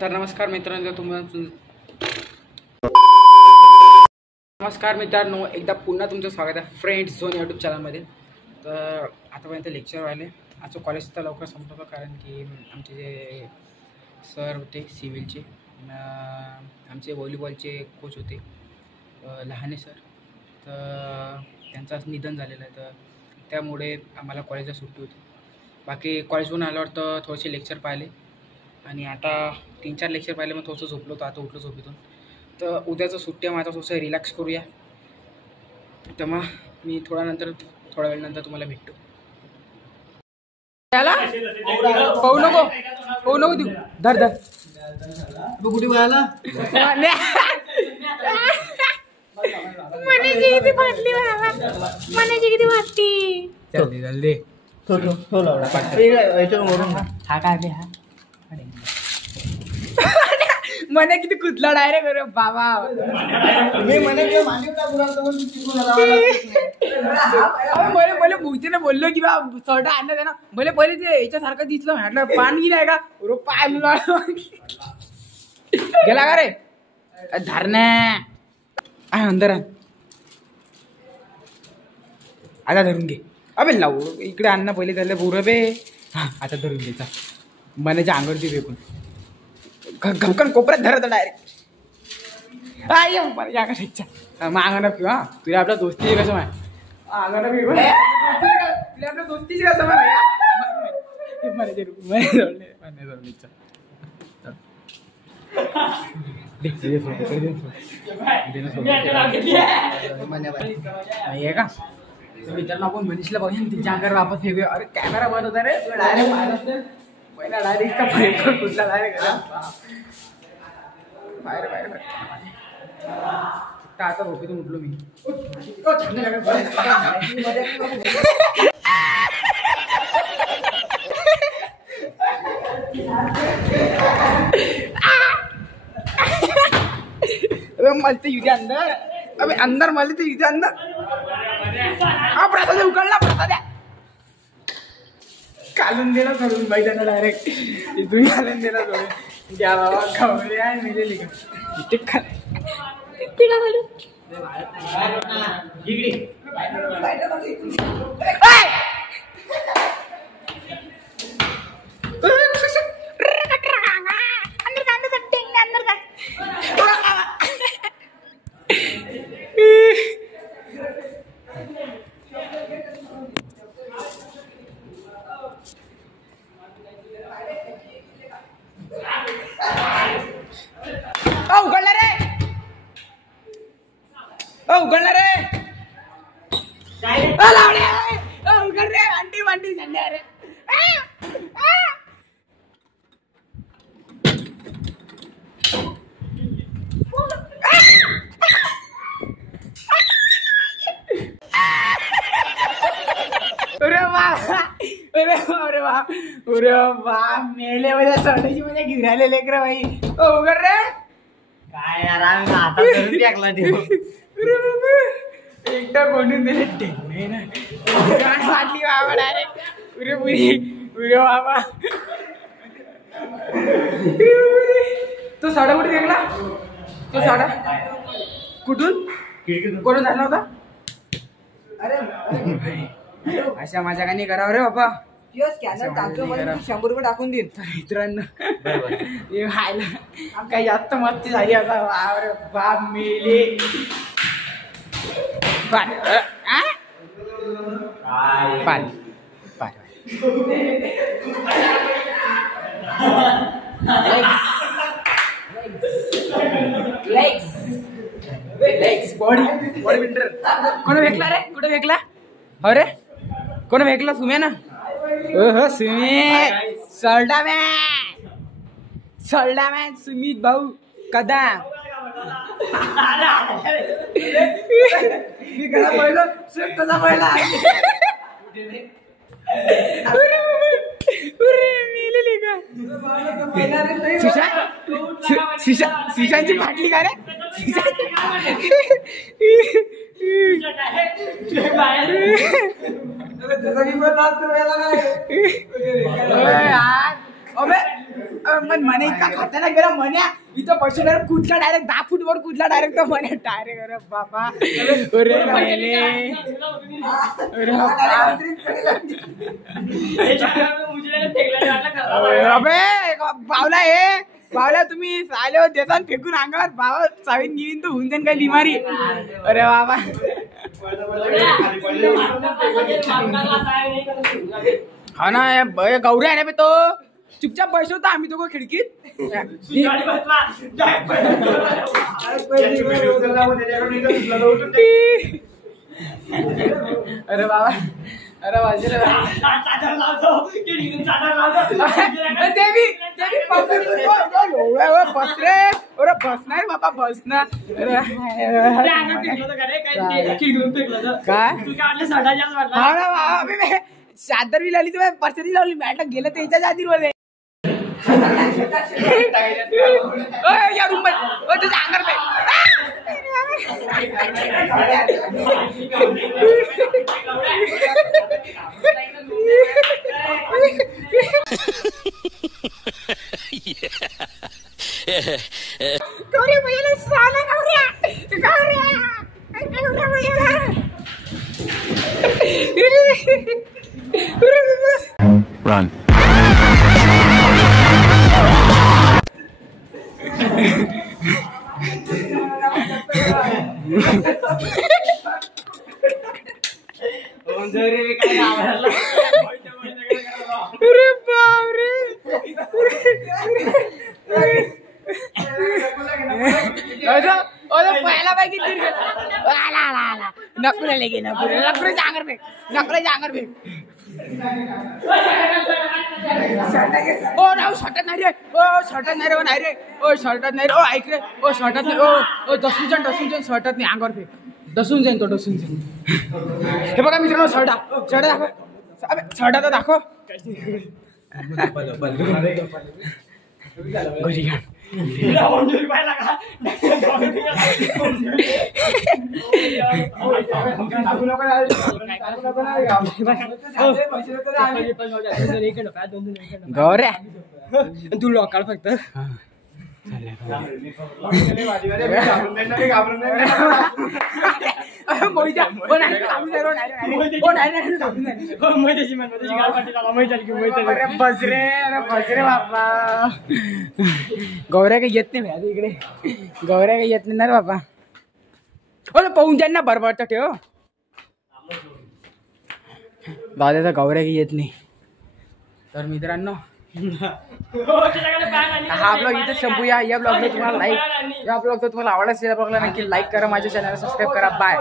तर नमस्कार मित्रांनो, एकदा पुन्हा तुमचं स्वागत आहे फ्रेंड्स झोन यूट्यूब चॅनलमध्ये. तर आतापर्यंत लेक्चर व्हायले. आजचं कॉलेज तर लवकर संपतो कारण की आमचे जे सर होते सिव्हिलचे, आमचे व्हॉलीबॉलचे कोच होते लहाने सर, तर त्यांचं निधन झालेलं आहे. तर त्यामुळे आम्हाला कॉलेजला सुट्टी होती. बाकी कॉलेजवरून आल्यावर तर थोडेसे लेक्चर पाहिले आणि आता 3-4 लेक्चर पाहिले, मग थोडंसं झोपलो होतो. आता उठलो झोपेतून. तर उद्याचं सुट्टी आहे माझा, थोडंसं रिलॅक्स करूया. तर मग मी थोड्या वेळ नंतर तुम्हाला भेटतो. त्याला पाहू नको देऊ. धर कुठे व्हायला किती फाटली जल्दी हा काय बे, हा मने किती कुठला डायरेक्ट अरे बाबा. मी म्हणे पहिले भूतीने बोललो की बा सोडा आणलं ना. भले पहिले ते याच्यासारखं दिसलं, म्हटलं पाणी नाही का पाय गेला का रे धरण्या अंदर. आता धरून घे. अबे लावू इकडे अन्न पहिले त्याला बुर बे. हा आता धरून घ्यायचा मनाच्या अंगरती फेकून घमकन कोपऱ्यात धरत डायरेक्ट. या कशाच्या मग अंगणा पिऊ. हा तुला आपल्या दोस्तीची कसं माय अंगणा पिऊ तुला आपल्या दोस्तीची कसं माय का मित्रांनो. आपण मनीषला बघून तिच्या अंगावर वापस फेकूया. अरे कॅमेरा बंद होता रे. डायरेक्ट मारत पहिला डायरेक्ट कुठला डायरेक्ट बाहेर आता झोपेतून उठलो मी. मलते युद्ध अंदर. अबे अंदर मलते युद्ध अंदर. हा प्रसाद उकळला. प्रसाद कालून दिला सोडून बैलांना डायरेक्ट इथून घालून दिला सोडून. घ्या बाबा खवले आहे मिळेल का इथे का घालू. उघडला रे उघड रे. अंडी झाली रे. अरे वा मेले म्हणजे सोन्याची म्हणजे गिरायले लेकर बाई. उघड रे. काय यार आता करून टाकला देऊ. एकदा कोणून दिले टेंगणे ना वाटली बाबा डायरेक्ट. उरे बाबा तो साडा कुठे फेकला. तो साडा कुठून झाला होता. अशा माझ्या काही करावं रे बाबा. 100 रुपये टाकून देईन मित्रांनो. काही जास्त मस्ती झाली आता. बाप मेले. बॉडी बिल्डर कोण भेटला रे. कुठे भेटला. अरे कोण भेटला. सुम्या ना. हो सुमित सोल्डा मॅन सुमित भाऊ कदम. कसा पहिला सुशांतची फाटली का रे. अबे पण म्हणे इतका खाताना गेला म्हण्या इथं बसून कुठला डायरेक्ट 10 फूटवर कुठला डायरेक्ट म्हणे डायरेक्ट. अरे बाबा अरे अबे बावला हे बावला तुम्ही आले हो देता फेकून अंगावर भाव चावीन गिवीन तर होऊन जाईन काय बिमारी. अरे बाबा हा ना गौरी आहे ना तो चुपचाप पैसे होता आम्ही दोघं खिडकीत. अरे बाबा अरे माझे बसरे अरे बसणार बाबा बसणार. काय हा ना बाबा चादर बी लावली तर पर्सरी लावली मॅट गेलं त्याच्या आधी मध्ये या रूम मध्ये त्याच्या अंगार गौरी भैया साला Run. अरे बापरे पहिला पैकी नकुले लेगे नकुले जांगर पे ओ राव शर्टात नाही रे ओ शर्टात नाही रे ओ शर्टात नाही रे ओ ऐक रे ओ शर्टात नाही ओ डसून शर्टात नाही अंगावर फेक डसून जाईन तो डसून जाईन. हे बघा मित्रांनो शर्ट दाखव शर्ट आता दाखव गौऱ्या तू लोकाल फक्त बसरे बाबा गौऱ्या काही येत नाही इकडे गौऱ्या काही येत नाही ना रे बाबा. पाहून जाईन ना बरोबरचा ठेव दादाचा गौऱ्या काही येत नाही. तर मित्रांनो हा ब्लॉग इथे संपूया. या ब्लॉगला तुम्हाला लाईक या ब्लॉगचा तुम्हाला आवडला असेल या ब्लॉगला नक्की लाईक करा माझ्या चॅनलला सबस्क्राईब करा. बाय.